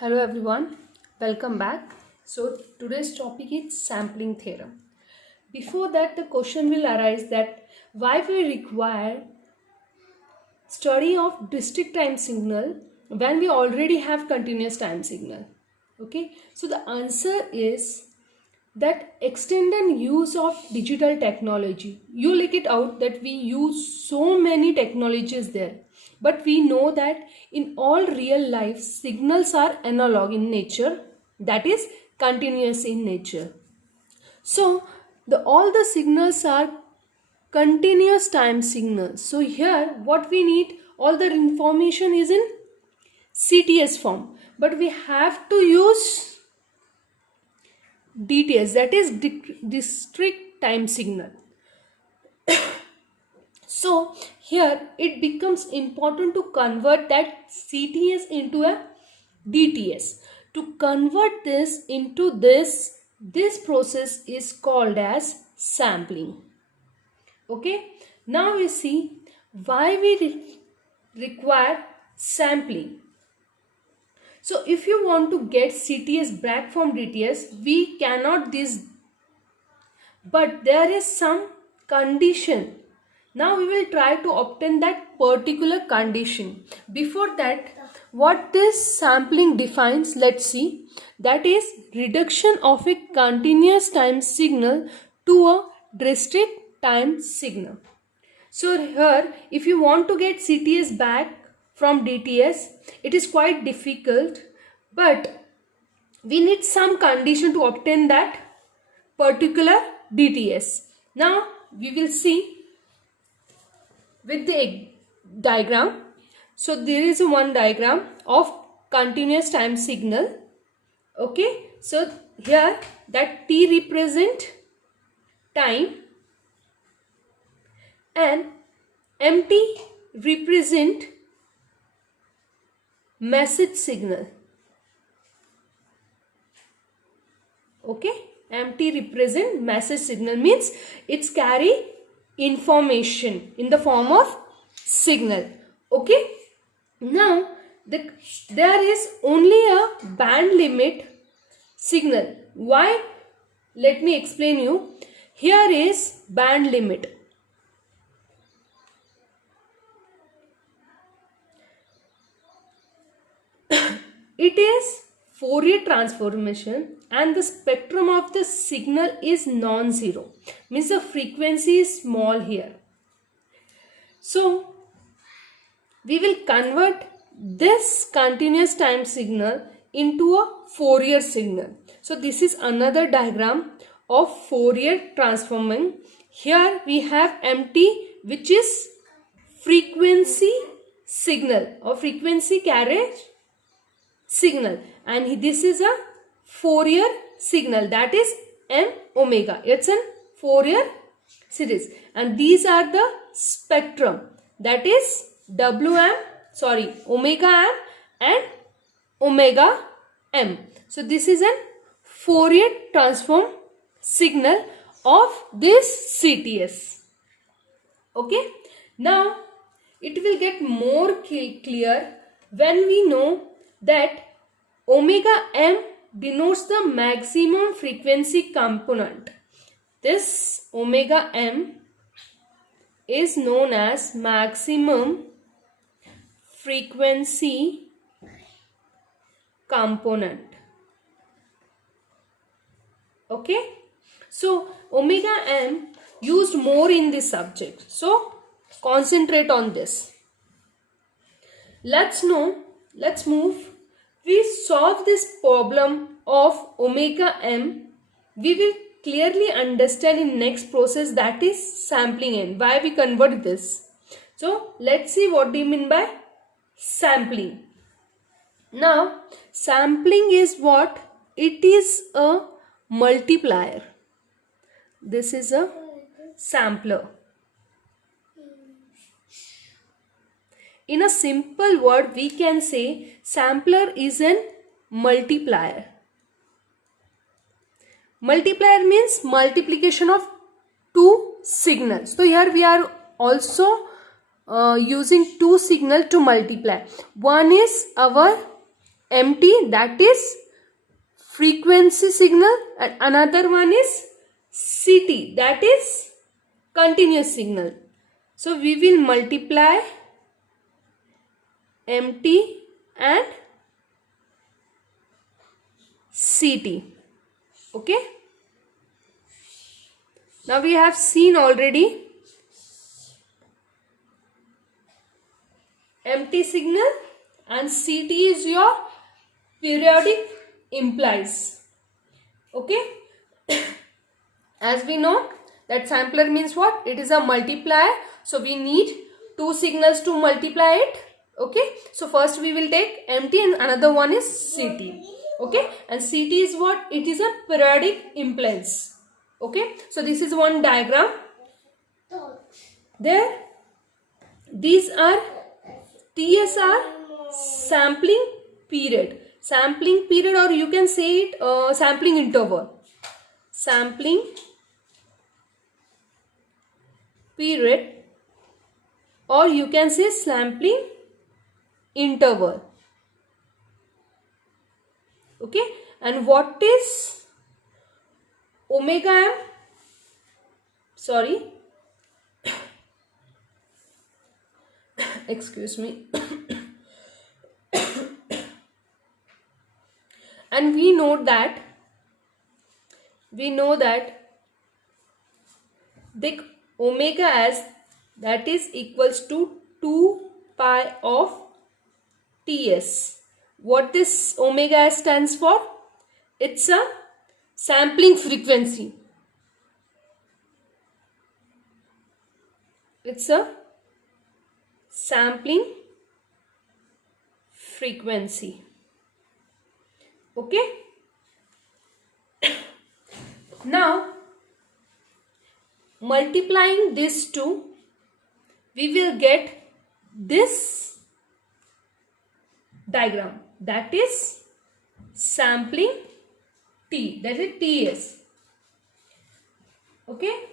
Hello everyone, welcome back. So today's topic is sampling theorem. Before that, the question will arise that why we require study of discrete time signal when we already have continuous time signal. Okay, so the answer is that extended use of digital technology. You look it out that we use so many technologies there, but we know that in all real life signals are analog in nature, that is continuous in nature. So all the signals are continuous time signals. So here what we need, all the information is in CTS form, but we have to use DTS, that is discrete time signal. So here it becomes important to convert that CTS into a DTS. To convert this into this process is called as sampling. Okay, now we see why we require sampling. So if you want to get CTS back from DTS, we cannot this, but there is some condition. Now we will try to obtain that particular condition. Before that, what this sampling defines, let's see. That is reduction of a continuous time signal to a discrete time signal. So here, if you want to get CTS back from DTS, it is quite difficult, but we need some condition to obtain that particular DTS. Now we will see with the diagram. So there is one diagram of continuous time signal. Okay, so here that T represent time and MT represent message signal. Okay, MT represent message signal means it's carry information in the form of signal. Okay, now there is only a band limit signal. Why? Let me explain you. Here is band limit. It is Fourier transformation and the spectrum of the signal is non-zero, means the frequency is small here. So we will convert this continuous time signal into a Fourier signal. So this is another diagram of Fourier transforming. Here we have MT, which is frequency signal or frequency carriage signal, and this is a Fourier signal, that is m omega. It's an Fourier series, and these are the spectrum, that is omega m and omega m. So this is an Fourier transform signal of this CTS. Okay, now it will get more clear when we know that omega m denotes the maximum frequency component. This omega m is known as maximum frequency component. Okay, so omega m used more in this subject, so concentrate on this. Let's move. We solve this problem of omega m. We will clearly understand in next process, that is sampling n, why we convert this. So let's see what do you mean by sampling. Now sampling is what? It is a multiplier. This is a sampler. In a simple word, we can say sampler is an multiplier. Multiplier means multiplication of two signals. So here we are also using two signals to multiply. One is our MT, that is frequency signal, and another one is CT, that is continuous signal. So we will multiply MT and CT. Okay. Now we have seen already MT signal and CT is your periodic implies. Okay. As we know that sampler means what? It is a multiplier. So we need two signals to multiply it. Okay. So first we will take MT and another one is CT. Okay. And CT is what? It is a periodic impulse. Okay. So this is one diagram. There, these are TSR sampling period. Sampling period, or you can say it sampling interval. Sampling period, or you can say sampling interval. Okay. And what is omega m? Sorry. Excuse me. And we know that the omega s, that is equals to 2 pi of Ts. What this omega s stands for? It's a sampling frequency. It's a sampling frequency. Okay. Now multiplying this two, we will get this diagram, that is sampling T, that is Ts. Okay.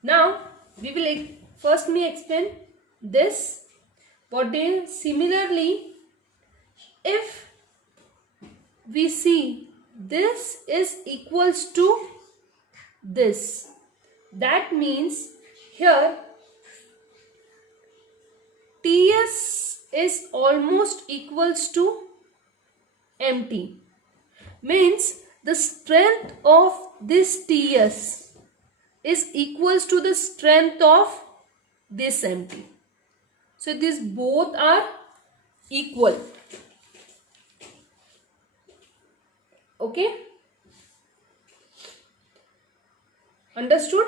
Now we will first me explain this. What they similarly, if we see this is equals to this, that means here Ts is almost equals to MT, means the strength of this Ts is equals to the strength of this MT. So these both are equal. Okay. Understood?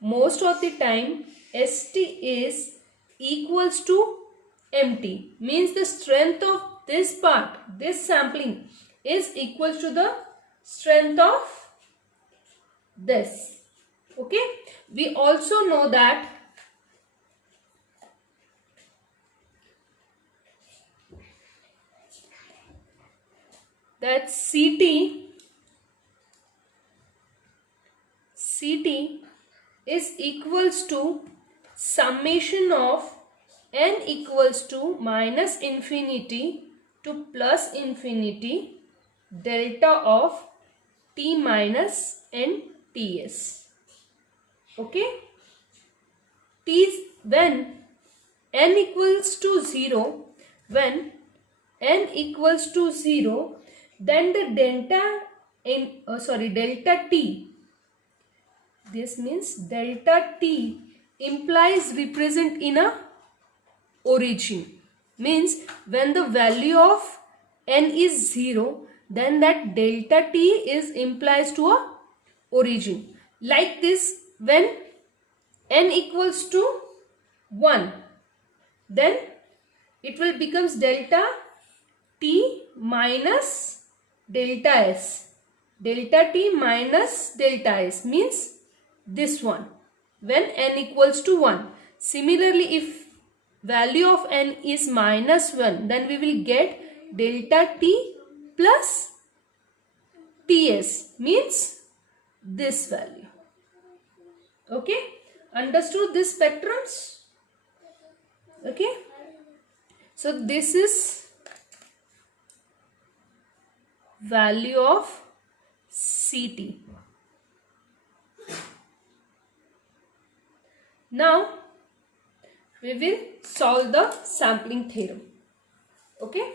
Most of the time ST is equals to MT, means the strength of this part, this sampling is equals to the strength of this. Okay. We also know that CT is equals to summation of n equals to minus infinity to plus infinity delta of T minus n Ts. Okay. When n equals to 0, then the delta T, this means delta T implies represent in a origin, means when the value of n is 0, then that delta T is implies to a origin. Like this, when n equals to 1, then it will becomes delta T minus delta S. Delta T minus delta S means this one when n equals to 1. Similarly, if value of n is minus 1, then we will get delta T plus Ts, means this value. Okay. Understood this spectrums? Okay. So this is value of Ct. Now we will solve the sampling theorem. Okay.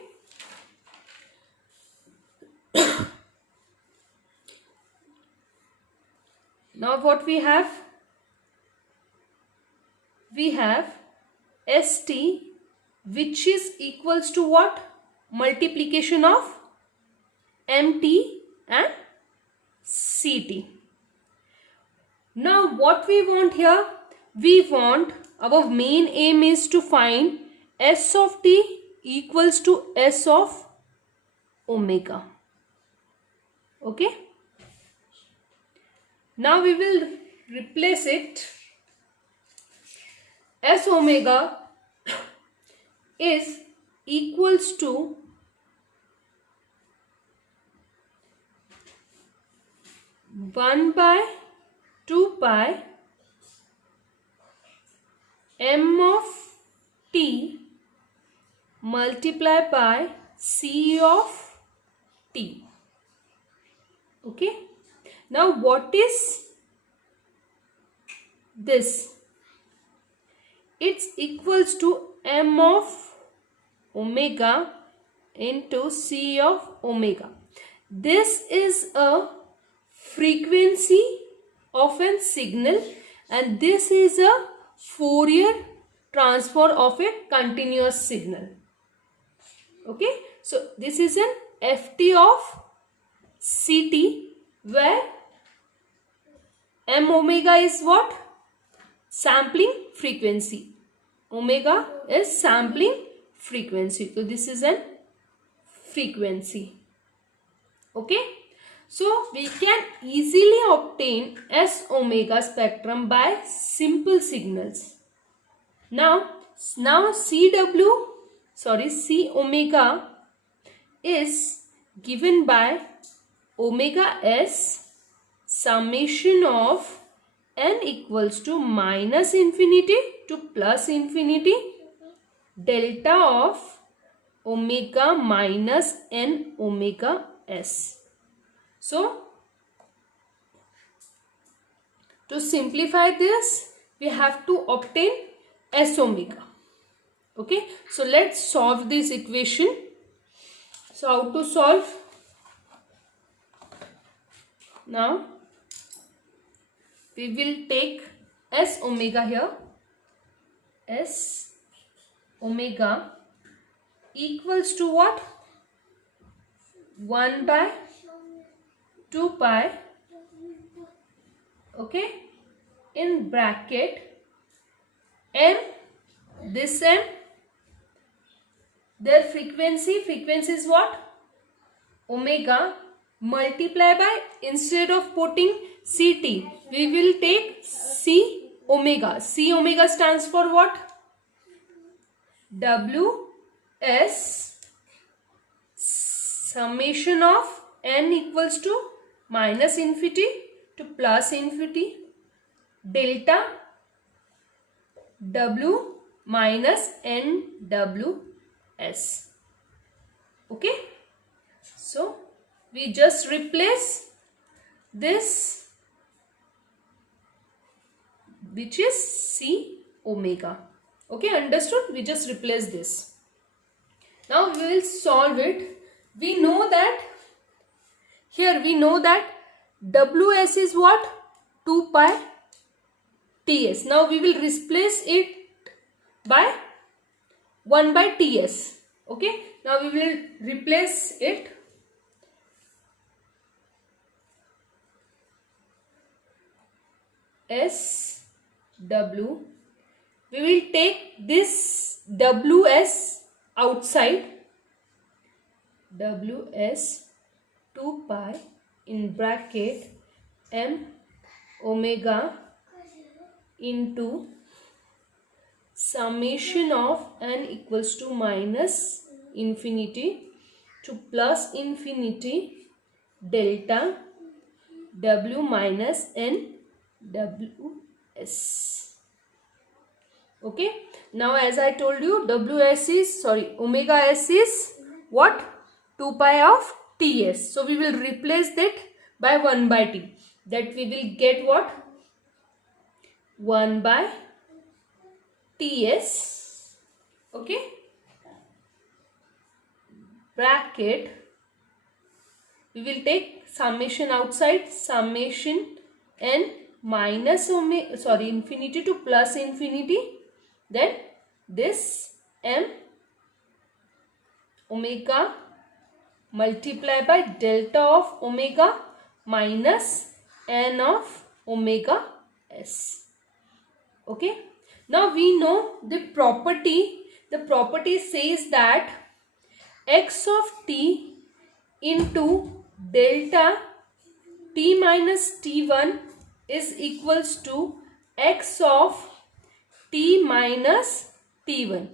Now what we have? We have St, which is equals to what? Multiplication of Mt and Ct. Now what we want here? We want, our main aim is to find S of t equals to S of omega. Okay. Now we will replace it. S omega is equals to 1 by 2 pi m of t multiplied by c of t. Okay. Now what is this? It's equals to m of omega into c of omega. This is a frequency of a signal and this is a Fourier transform of a continuous signal. Okay. So this is an ft of Ct, where m omega is what? Sampling frequency. Omega is sampling frequency. So this is an frequency. Okay. So we can easily obtain S omega spectrum by simple signals. Now C omega is given by omega s summation of n equals to minus infinity to plus infinity delta of omega minus n omega s. So to simplify this, we have to obtain S omega. Okay. So let's solve this equation. So how to solve? Now we will take S omega here. S omega equals to what? 1 by 2 pi, okay, in bracket m, this m, their frequency is what? Omega, multiply by, instead of putting Ct, we will take C omega. C omega stands for what? Ws summation of n equals to minus infinity to plus infinity delta W minus NWS. Okay. So we just replace this, which is C omega. Okay, understood? We just replace this. Now we will solve it. We know that here Ws is what? 2 pi Ts. Now we will replace it by 1 by Ts. Okay. Now we will replace it. SW. We will take this Ws outside. Ws 2 pi in bracket m omega into summation of n equals to minus infinity to plus infinity delta W minus n WS. Okay, now as I told you, omega s is what? 2 pi of Ts. So we will replace that by 1 by T. That we will get what? 1 by Ts. Okay, bracket, we will take summation outside, summation n minus infinity to plus infinity, then this m omega multiplied by delta of omega minus n of omega s. Okay, now we know the property says that x of t into delta t minus t1 is equals to x of t minus t1.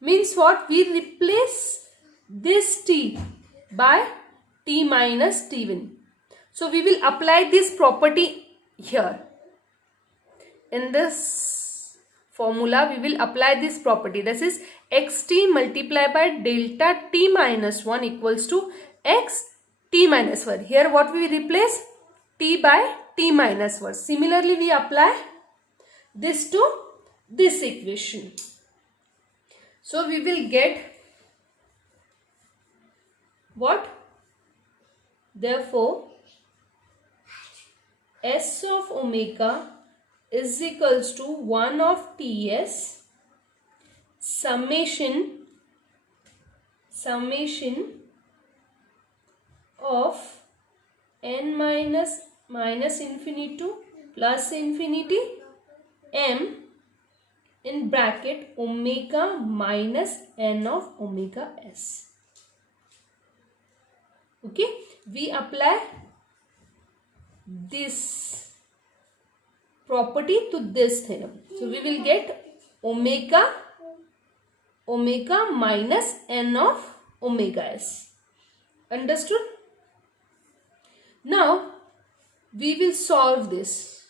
Means what? We replace this t by t minus t1. So we will apply this property here. In this formula, we will apply this property. This is xt multiplied by delta t minus 1 equals to x t minus 1. Here what we replace? T by t minus 1. Similarly, we apply this to this equation. So we will get what? Therefore, s of omega is equals to 1 of Ts summation of n minus infinity to plus infinity m in bracket omega minus n of omega s. Okay, we apply this property to this theorem. So we will get omega minus n of omega s. Understood? Now we will solve this.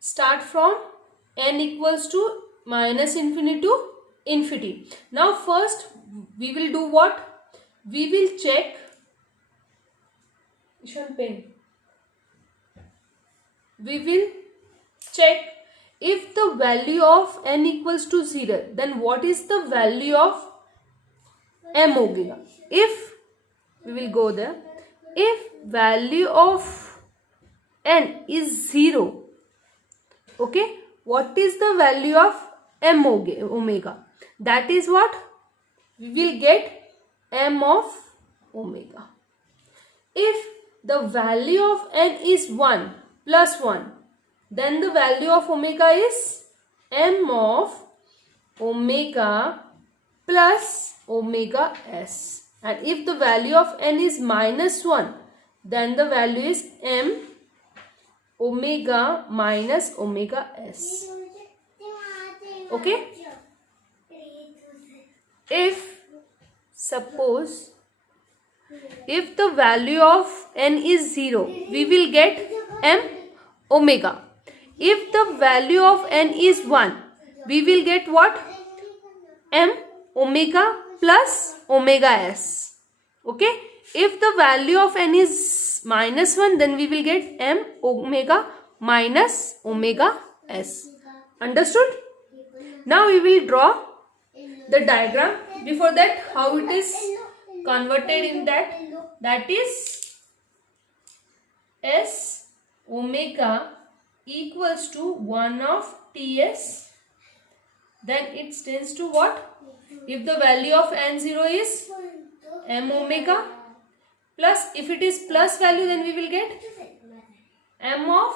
Start from n equals to minus infinity to infinity. Now first we will do what? We will check we will check if the value of n equals to 0, then what is the value of m omega? If we will go there, if value of n is 0, okay, what is the value of m omega? That is what? We will get m of omega. If the value of n is 1 plus 1, then the value of omega is m of omega plus omega s. And if the value of n is minus 1, then the value is m omega minus omega s. Okay? Suppose if the value of n is 0, we will get m omega. If the value of n is 1, we will get what? M omega plus omega s. Okay? If the value of n is minus 1, then we will get m omega minus omega s. Understood? Now we will draw the diagram. Before that, how it is converted in that is s omega equals to 1 of Ts, then it tends to what? If the value of n0 is m omega plus, if it is plus value, then we will get m of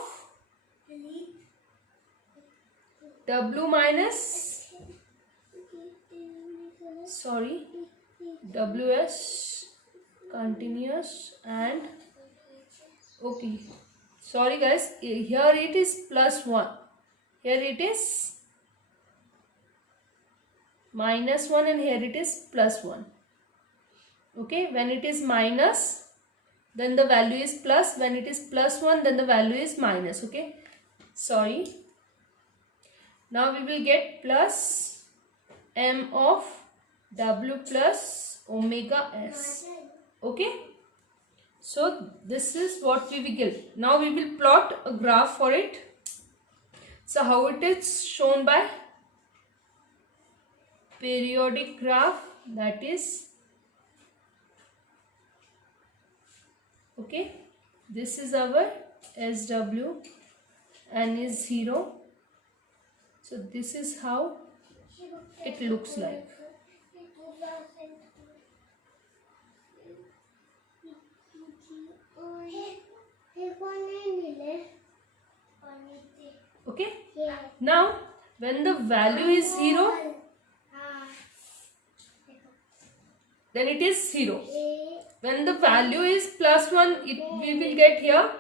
w minus ws continuous and okay. Sorry guys, here it is plus 1. Here it is minus 1 and here it is plus 1. Okay, when it is minus, then the value is plus. When it is plus 1, then the value is minus. Okay, sorry. Now we will get plus m of w plus omega s. Okay, so this is what we will get. Now we will plot a graph for it. So how it is shown by periodic graph, that is, okay, this is our SW, n is 0. So this is how it looks like. Okay, now when the value is 0, then it is 0. When the value is plus 1, we will get here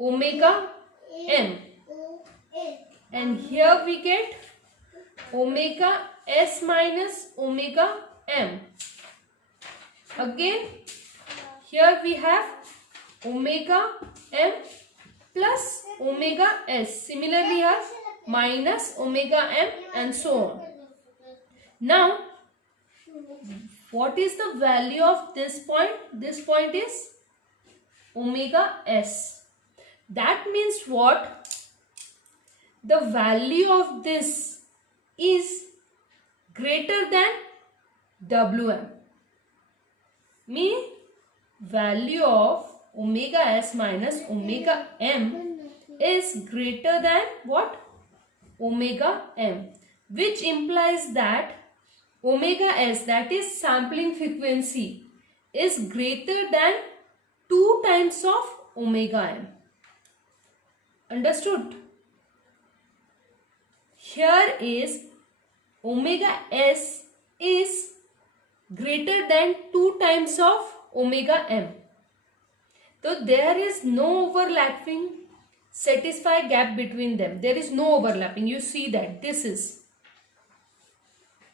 omega m, and here we get omega s minus omega m. Again here we have omega m plus omega s. Similarly here minus omega m, and so on. Now what is the value of this point? This point is omega s. That means what? The value of this is greater than Wm. Mean value of omega s minus omega m is greater than what? Omega m, which implies that omega s, that is sampling frequency, is greater than 2 times of omega m. Understood? Here is omega s is greater than 2 times of omega m. So there is no overlapping satisfy gap between them. There is no overlapping. You see that this is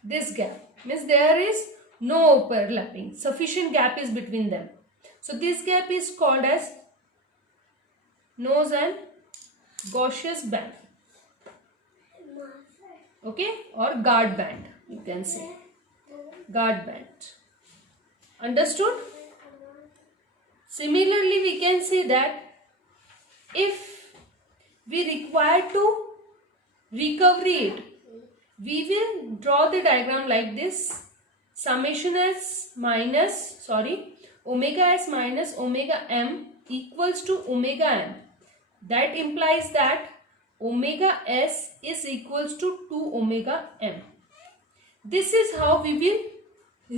this gap, means there is no overlapping. Sufficient gap is between them. So this gap is called as known as Gaussian band. Okay, or guard band, you can say. Guard band. Understood? Similarly, we can see that if we require to recover it, we will draw the diagram like this. Summation s minus, omega s minus omega m equals to omega m. That implies that omega s is equals to 2 omega m. This is how we will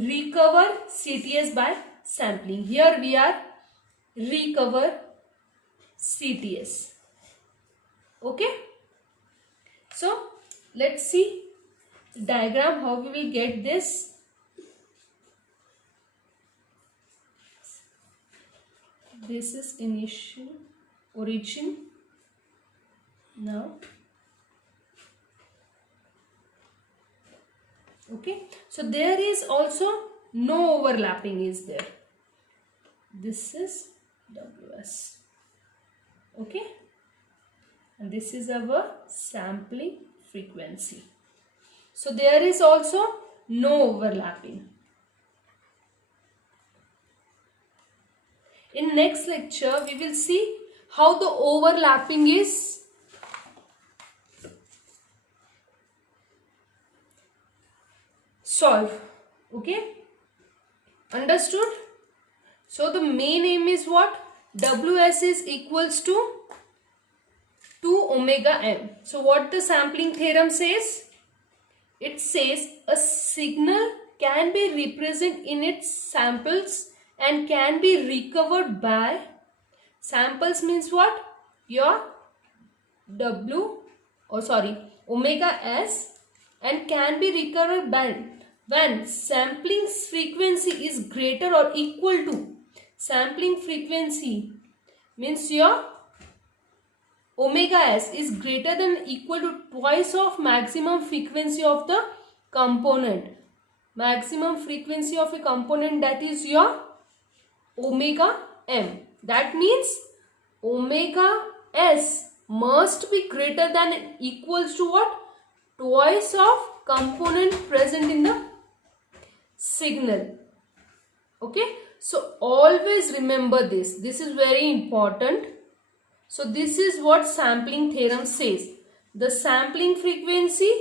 recover CTS by sampling. Here we are recover CTS. Okay. So let's see the diagram how we will get this. This is initial origin. Now, okay, so there is also no overlapping is there. This is WS. Okay, and this is our sampling frequency. So there is also no overlapping. In next lecture, we will see how the overlapping is solved. Okay, understood? So the main aim is what? Ws is equals to 2 omega m. So what the sampling theorem says? It says a signal can be represented in its samples and can be recovered by samples means what? Your omega s, and can be recovered by when sampling frequency is greater or equal to sampling frequency, means your omega s is greater than or equal to twice of maximum frequency of the component. Maximum frequency of a component, that is your omega m. That means omega s must be greater than or equals to what? twice of component present in the signal. Okay, so always remember this. This is very important. So this is what sampling theorem says. The sampling frequency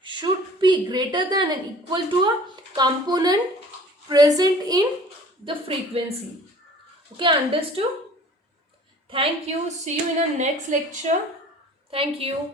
should be greater than and equal to a component present in the frequency. Okay, understood? Thank you. See you in our next lecture. Thank you.